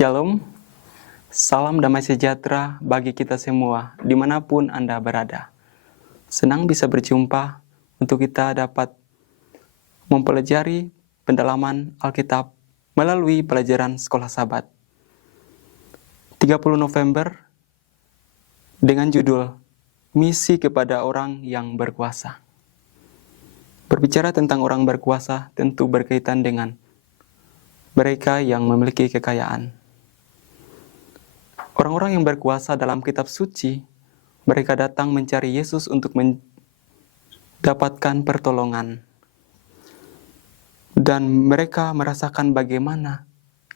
Shalom, salam damai sejahtera bagi kita semua dimanapun Anda berada. Senang bisa berjumpa untuk kita dapat mempelajari pendalaman Alkitab melalui pelajaran Sekolah Sabat. 30 November dengan judul Misi kepada Orang yang Berkuasa. Berbicara tentang orang berkuasa tentu berkaitan dengan mereka yang memiliki kekayaan. Orang-orang yang berkuasa dalam kitab suci, mereka datang mencari Yesus untuk mendapatkan pertolongan. Dan mereka merasakan bagaimana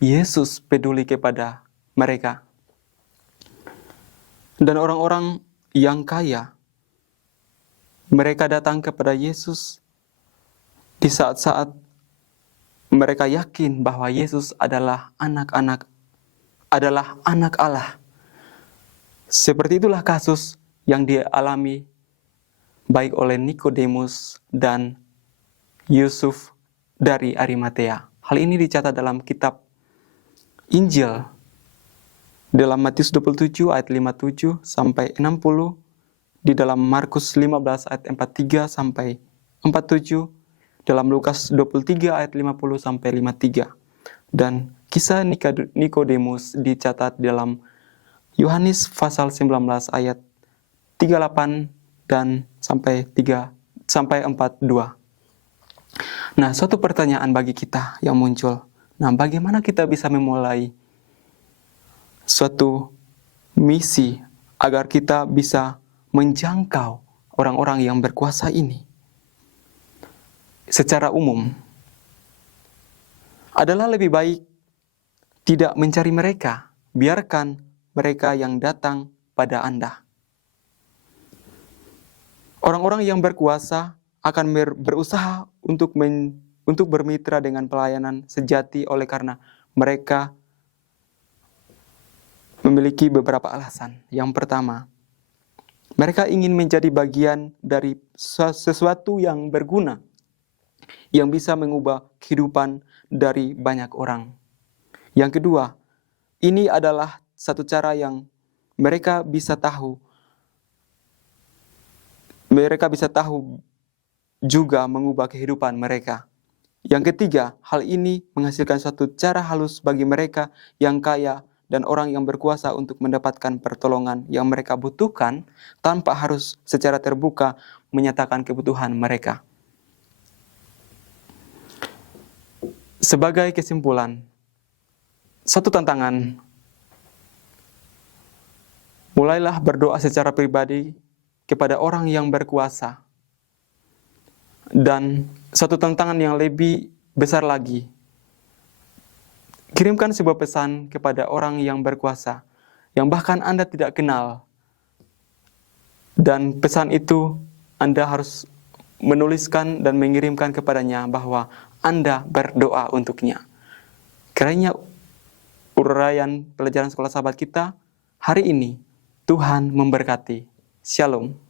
Yesus peduli kepada mereka. Dan orang-orang yang kaya, mereka datang kepada Yesus di saat-saat mereka yakin bahwa Yesus adalah anak Allah. Seperti itulah kasus yang dialami baik oleh Nikodemus dan Yusuf dari Arimatea. Hal ini dicatat dalam kitab Injil dalam Matius 27 ayat 57 sampai 60, di dalam Markus 15 ayat 43 sampai 47, dalam Lukas 23 ayat 50 sampai 53. Dan kisah Nikodemus dicatat dalam Yohanes pasal 19 ayat 38 dan sampai 42. Nah, suatu pertanyaan bagi kita yang muncul. Nah, bagaimana kita bisa memulai suatu misi agar kita bisa menjangkau orang-orang yang berkuasa ini? Secara umum, adalah lebih baik tidak mencari mereka, biarkan mereka yang datang pada Anda. Orang-orang yang berkuasa akan berusaha untuk bermitra dengan pelayanan sejati oleh karena mereka memiliki beberapa alasan. Yang pertama, mereka ingin menjadi bagian dari sesuatu yang berguna, yang bisa mengubah kehidupan dari banyak orang. Yang kedua, ini adalah satu cara yang mereka bisa tahu juga mengubah kehidupan mereka. Yang ketiga, hal ini menghasilkan suatu cara halus bagi mereka yang kaya dan orang yang berkuasa untuk mendapatkan pertolongan yang mereka butuhkan tanpa harus secara terbuka menyatakan kebutuhan mereka. Sebagai kesimpulan, satu tantangan, mulailah berdoa secara pribadi kepada orang yang berkuasa. Dan satu tantangan yang lebih besar lagi, kirimkan sebuah pesan kepada orang yang berkuasa, yang bahkan Anda tidak kenal. Dan pesan itu Anda harus menuliskan dan mengirimkan kepadanya bahwa Anda berdoa untuknya. Kiranya uraian pelajaran Sekolah Sabat kita hari ini Tuhan memberkati. Shalom.